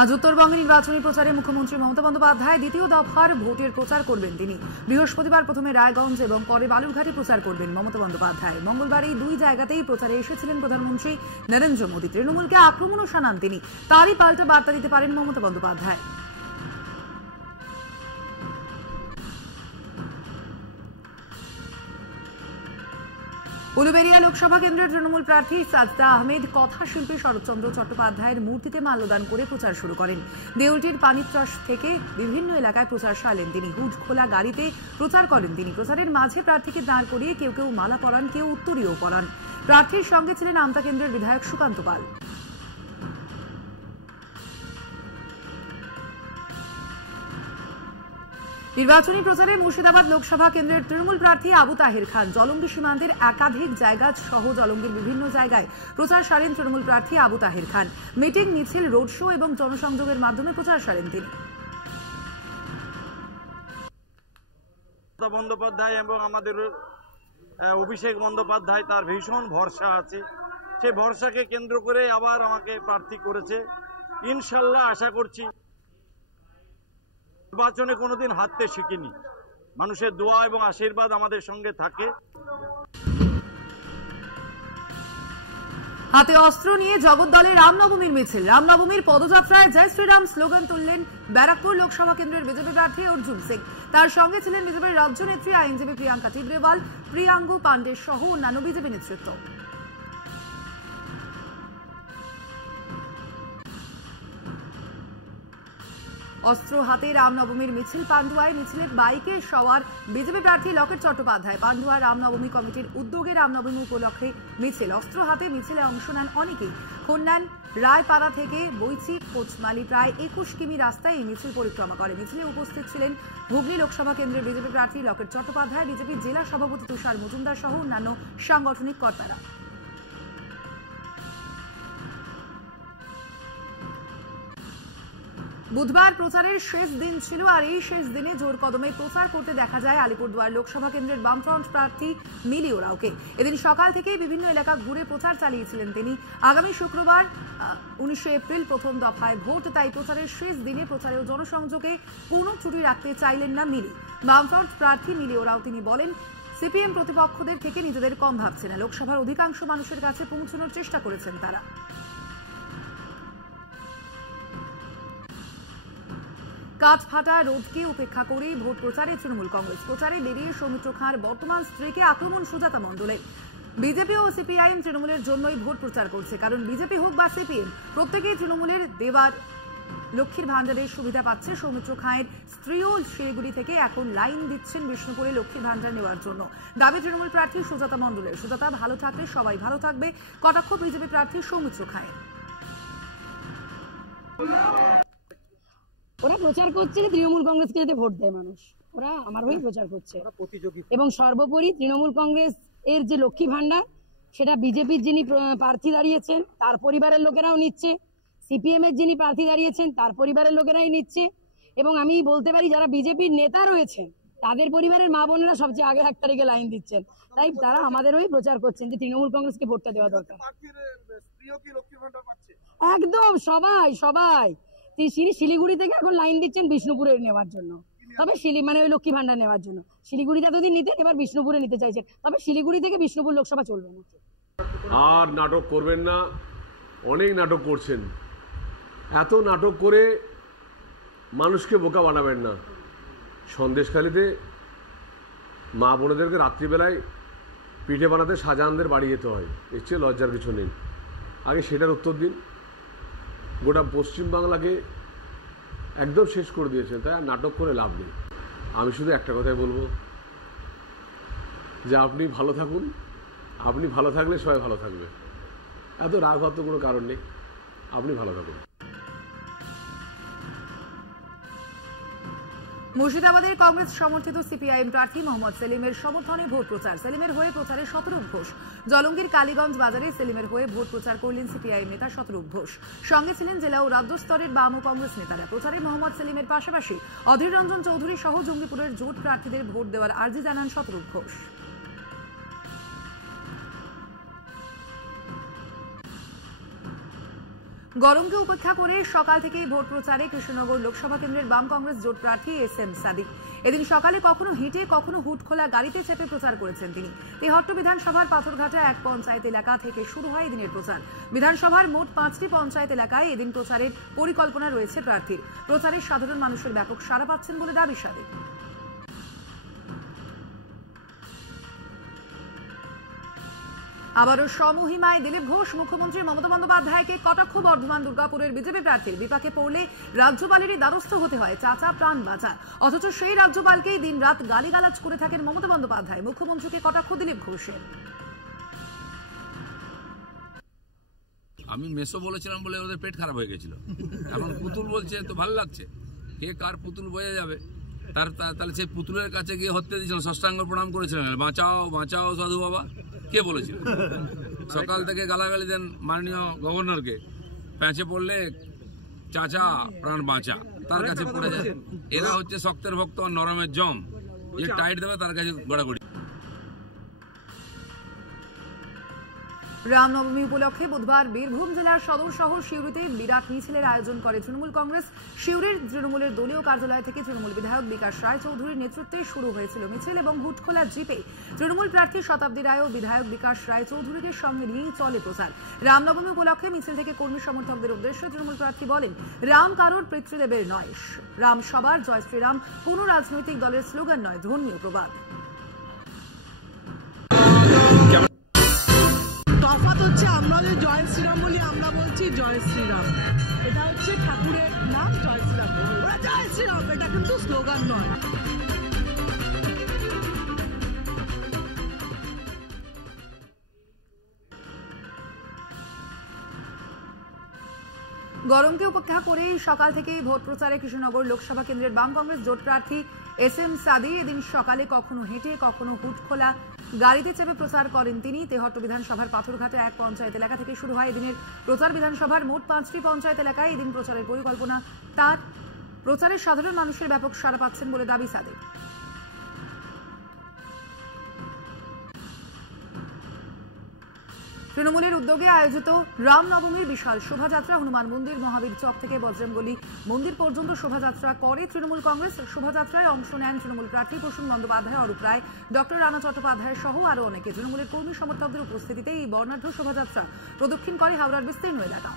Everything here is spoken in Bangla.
আজ উত্তরবঙ্গে নির্বাচনী প্রচারে মুখ্যমন্ত্রী মমতা বন্দ্যোপাধ্যায় দ্বিতীয় দফার ভোটের প্রচার করবেন। তিনি বৃহস্পতিবার প্রথমে রায়গঞ্জ এবং পরে বালুরঘাটে প্রচার করবেন মমতা বন্দ্যোপাধ্যায়। মঙ্গলবার এই দুই জায়গাতেই প্রচারে এসেছিলেন প্রধানমন্ত্রী নরেন্দ্র মোদী। তৃণমূলকে আক্রমণও শানান তিনি, তারই পাল্টা বার্তা দিতে পারেন মমতা বন্দ্যোপাধ্যায়। উলুবেড়িয়া লোকসভা কেন্দ্রের তৃণমূল প্রার্থী সাজদা আহমেদ কথাশিল্পী শরৎচন্দ্র চট্টোপাধ্যায়ের মূর্তিতে মাল্যদান করে প্রচার শুরু করেন। দেউলটির পানিত্রাস থেকে বিভিন্ন এলাকায় প্রচার সারলেন তিনি। হুড খোলা গাড়িতে প্রচার করেন তিনি। প্রচারের মাঝে প্রার্থীকে দাঁড় করিয়ে কেউ কেউ মালা পরান, কেউ উত্তরীয় পরান। প্রার্থীর সঙ্গে ছিলেন আমতা কেন্দ্রের বিধায়ক সুকান্ত পাল। নির্বাচনী প্রচারে মুর্শিদাবাদ লোকসভা কেন্দ্রের তৃণমূল প্রার্থী আবু তাহের খান জলঙ্গি সীমান্তের একাধিক জায়গা সহ জলঙ্গির বিভিন্ন জায়গায় প্রচার সারেন তৃণমূল প্রার্থী আবু তাহের খান। মিটিং, মিছিল, রোড শো এবং জনসংযোগের মাধ্যমে প্রচার সারেন তিনি। বন্দ্যোপাধ্যায় এবং আমাদের অভিষেক বন্দ্যোপাধ্যায় তার ভীষণ ভরসা আছে, সেই ভরসাকে কেন্দ্র করে আবার আমাকে প্রার্থী করেছে। ইনশাল্লাহ আশা করছি, নির্বাচনে কোনোদিন হারতে শিখিনি। মানুষের দোয়া এবং আশীর্বাদ আমাদের সঙ্গে থাকে। হাতে অস্ত্র নিয়ে জগদ্দলের রামনবমীর মিছিল। রামনবমীর পদযাত্রায় জয় শ্রীরাম স্লোগান তুললেন ব্যারাকপুর লোকসভা কেন্দ্রের বিজেপি প্রার্থী অর্জুন সিং। তার সঙ্গে ছিলেন বিজেপির রাজ্য নেত্রী আইনজীবী প্রিয়াঙ্কা টিগ্রেওয়াল, প্রিয়াঙ্গু পান্ডে সহ অন্যান্য বিজেপি নেতৃত্ব। অস্ত্র হাতে রামনবমীর মিছিল পান্ডুয়ায়। মিছিলে বাইকে সওয়ার বিজেপি প্রার্থী লকেট চট্টোপাধ্যায়। পান্ডুয়া রামনবমী কমিটির উদ্যোগে রামনবমী উপলক্ষে মিছিল। অস্ত্র হাতে মিছিলে অংশ নেন অনেকেই। খন্নান রায়পাড়া থেকে বৈচি কোচমালি প্রায় 21 কিমি রাস্তায় এই মিছিল পরিক্রমা করে। মিছিলে উপস্থিত ছিলেন হুগলি লোকসভা কেন্দ্রের বিজেপি প্রার্থী লকেট চট্টোপাধ্যায়, বিজেপি জেলা সভাপতি তুষার মজুমদার সহ অন্যান্য সাংগঠনিক কর্তারা। বুধবার প্রচারের শেষ দিন ছিল, আর এই শেষ দিনে জোর কদমে প্রচার করতে দেখা যায় আলিপুরদুয়ার লোকসভা কেন্দ্রের বামফ্রন্ট প্রার্থী মিলি ওরাওকে। এদিন সকাল থেকেই বিভিন্ন এলাকা ঘুরে প্রচার চালিয়েছিলেন তিনি। আগামী শুক্রবার 19 এপ্রিল প্রথম দফায় ভোট, তাই প্রচারের শেষ দিনে প্রচারে ও জনসংযোগে কোনো ত্রুটি রাখতে চাইলেন না মিলি। বামফ্রন্ট প্রার্থী মিলি ওরাও তিনি বলেন, সিপিএম প্রতিপক্ষদের থেকে নিজেদের কম ভাবছে না। লোকসভার অধিকাংশ মানুষের কাছে পৌঁছানোর চেষ্টা করেছেন তারা। কাজ ফাটা রোদকে উপেক্ষা করে ভোট প্রচারে তৃণমূল কংগ্রেস। প্রচারে বেরিয়ে সৌমিত্র খাঁর বর্তমান স্ত্রীকে আক্রমণ সুজাতা মণ্ডলের। বিজেপি ও সিপিআইএম তৃণমূলের জন্যই ভোট প্রচার করছে, কারণ বিজেপি হোক বা সিপিএম প্রত্যেকেই তৃণমূলের দেওয়ার লক্ষ্মীর ভান্ডারের সুবিধা পাচ্ছে। সৌমিত্র খাঁয়ের স্ত্রীও শিলিগুড়ি থেকে এখন লাইন দিচ্ছেন বিষ্ণুপুরে লক্ষ্মীর ভান্ডার নেওয়ার জন্য। দাবি তৃণমূল প্রার্থী সুজাতা মণ্ডলের। সুজাতা ভালো থাকলে সবাই ভালো থাকবে, কটাক্ষ বিজেপি প্রার্থী সৌমিত্র খাঁয়ের। ওরা প্রচার করছে যে তৃণমূল কংগ্রেসকে যাতে ভোট দেয় মানুষ, ওরা আমার হয়েই প্রচার করছে। এবং সর্বোপরি তৃণমূল কংগ্রেস এর যে লক্ষ্মী ভান্ডার, সেটা বিজেপির যিনি প্রার্থী দাঁড়িয়েছেন তার পরিবারের লোকেরাও নিচ্ছে, সিপিএম এর যিনি প্রার্থী দাঁড়িয়েছেন তার পরিবারের লোকেরাই নিচ্ছে। এবং আমি বলতে পারি যারা বিজেপির নেতা রয়েছেন তাদের পরিবারের মা বোনেরা সবচেয়ে আগে 1 তারিখে লাইন দিচ্ছেন। তাই তারা আমাদের হয়েই প্রচার করছেন যে তৃণমূল কংগ্রেসকে ভোটটা দেওয়া দরকার। একদম সবাই সবাই শিলিগুড়ি থেকে এখন লাইন দিচ্ছেন বিষ্ণুপুরে নেওয়ার জন্য। তবে মানে ওই লক্ষ্মী ভান্ডার নেওয়ার জন্য শিলিগুড়িতে এতদিন নিতেন, এবার বিষ্ণুপুরে নিতে চাইছেন। তবে শিলিগুড়ি থেকে বিষ্ণুপুর লোকসভা চলবে না। আর নাটক করবেন না, অনেক নাটক করছেন। এত নাটক করে মানুষকে বোকা বানাবেন না। সন্দেশখালিতে মা বোনেদেরকে রাত্রিবেলায় পিঠে বানাতে শাহজাহানদের বাড়ি যেতে হয়, এর চেয়ে লজ্জার কিছু নেই। আগে সেটার উত্তর দিন। গোটা পশ্চিমবাংলাকে একদম শেষ করে দিয়েছেন, তাই আর নাটক করে লাভ নেই। আমি শুধু একটা কথাই বলবো যে আপনি ভালো থাকুন, আপনি ভালো থাকলে সবাই ভালো থাকবে। এত রাগ হওয়ার তো কোনো কারণ নেই, আপনি ভালো থাকুন। মুর্শিদাবাদের কংগ্রেস সমর্থিত সিপিআইএম প্রার্থী মোহাম্মদ সেলিমের সমর্থনে ভোট প্রচার। সেলিমের হয়ে প্রচারে শতরূপ ঘোষ। জলঙ্গির কালীগঞ্জ বাজারে সেলিমের হয়ে ভোট প্রচার করলেন সিপিআইএম নেতা শতরূপ ঘোষ। সঙ্গে ছিলেন জেলা ও রাজ্য স্তরের বাম ও কংগ্রেস নেতারা। প্রচারে মোহাম্মদ সেলিমের পাশাপাশি অধীর রঞ্জন চৌধুরী সহ জঙ্গিপুরের জোট প্রার্থীদের ভোট দেওয়ার আর্জি জানান শতরূপ ঘোষ। গরমকে উপেক্ষা করে সকাল থেকেই ভোট প্রচারে কৃষ্ণনগর লোকসভা কেন্দ্রের বাম কংগ্রেস জোট প্রার্থী SM সাদিক। এদিন সকালে কখনো হেঁটে কখনো হুটখোলা গাড়িতে চেপে প্রচার করেছেন তিনি। তেহট্ট বিধানসভার পাথরঘাটা এক পঞ্চায়েত এলাকা থেকে শুরু হয় এদিনের প্রচার। বিধানসভার মোট 5টি পঞ্চায়েত এলাকায় এদিন প্রচারের পরিকল্পনা রয়েছে প্রার্থীর। প্রচারে সাধারণ মানুষের ব্যাপক সাড়া পাচ্ছেন বলে দাবি সাদিক। আবারও সমহিমায় দিলীপ ঘোষ। মুখ্যমন্ত্রী মমতা বন্দ্যোপাধ্যায়কে কটাক্ষ বর্ধমান দুর্গাপুরের বিজেপি প্রার্থীর। বিপাকে পড়লে রাজ্যপালেরই দ্বারস্থ হতে হয়, চাচা প্রাণ বাঁচা। অথচ সেই রাজ্যপালকেই দিনরাত গালিগালাজ করে থাকেন মমতা বন্দ্যোপাধ্যায়। মুখ্যমন্ত্রীকে কটাক্ষ দিলীপ ঘোষের। আমি মেসো বলেছিলাম বলে ওদের পেট খারাপ হয়ে গেছিল, এখন পুতুল বলছে তো ভালো লাগছে। কে কার পুতুল বোঝা যাবে। তাহলে সেই পুতুলের কাছে গিয়ে হত্যা দিয়েছিলেন, ষষ্ঠাঙ্গ প্রণাম করেছিলেন, বাঁচাও বাঁচাও সাধু বাবা, কে বলেছিল? সকাল থেকে গালাগালি দেন মাননীয় গভর্নরকে, প্যাঁচে পড়লে চাচা প্রাণ বাঁচা, তার কাছে পড়ে যায়। এরা হচ্ছে শক্তের ভক্ত, নরমের জম, যে টাইট দেবে তার কাছে গড়াগড়ি। রামনবমী উপলক্ষে বুধবার বীরভূম জেলার সদর শহর সিউড়িতে বিরাট মিছিলের আয়োজন করে তৃণমূল কংগ্রেস। সিউড়ির তৃণমূলের দলীয় কার্যালয় থেকে তৃণমূল বিধায়ক বিকাশ রায়চৌধুরীর নেতৃত্বে শুরু হয়েছিল মিছিল এবং হুটখোলা জিপে তৃণমূল প্রার্থী শতাব্দী রায় ও বিধায়ক বিকাশ রায়চৌধুরীকে সঙ্গে নিয়েই চলে প্রচার। রামনবমী উপলক্ষে মিছিল থেকে কর্মী সমর্থকদের উদ্দেশ্যে তৃণমূল প্রার্থী বলেন, রাম কারোর পিতৃদেবের নয়, রাম সবার, জয় শ্রীরাম কোনো রাজনৈতিক দলের স্লোগান নয়, ধর্মীয় প্রবাদ। তফাৎ হচ্ছে আমরা যদি জয় শ্রীরাম বলি, আমরা বলছি জয় শ্রীরাম। এটা হচ্ছে ঠাকুরের নাম, জয় শ্রীরাম। ওরা জয় শ্রীরাম, এটা কিন্তু স্লোগান নয়। গরমকে উপেক্ষা করেই সকাল থেকেই ভোট প্রচারে কৃষ্ণনগর লোকসভা কেন্দ্রের বাম কংগ্রেস জোট প্রার্থী SM সাদিক। এদিন সকালে কখনো হেঁটে কখনো হুটখোলা গাড়িতে চেপে প্রচার করেন তিনি। তেহট্ট বিধানসভার পাথরঘাটা এক পঞ্চায়েত এলাকা থেকে শুরু হয় এদিনের প্রচার। বিধানসভার মোট 5টি পঞ্চায়েত এলাকায় এদিন প্রচারের পরিকল্পনা তার। প্রচারে সাধারণ মানুষের ব্যাপক সাড়া পাচ্ছেন বলে দাবি সাদিক। তৃণমূলের উদ্যোগে আয়োজিত রামনবমীর বিশাল শোভাযাত্রা হনুমান মন্দির মহাবীর চক থেকে বজরঙ্গলী মন্দির পর্যন্ত শোভাযাত্রা করে তৃণমূল কংগ্রেস। শোভাযাত্রায় অংশ নেন তৃণমূল প্রার্থী প্রসূন বন্দ্যোপাধ্যায়, অরূপ রায়, ডক্টর রানা চট্টোপাধ্যায় সহ আরও অনেকে। তৃণমূলের কর্মী সমর্থকদের উপস্থিতিতে এই বর্ণাঢ্য শোভাযাত্রা প্রদক্ষিণ করে হাওড়ার বিস্তীর্ণ এলাকা।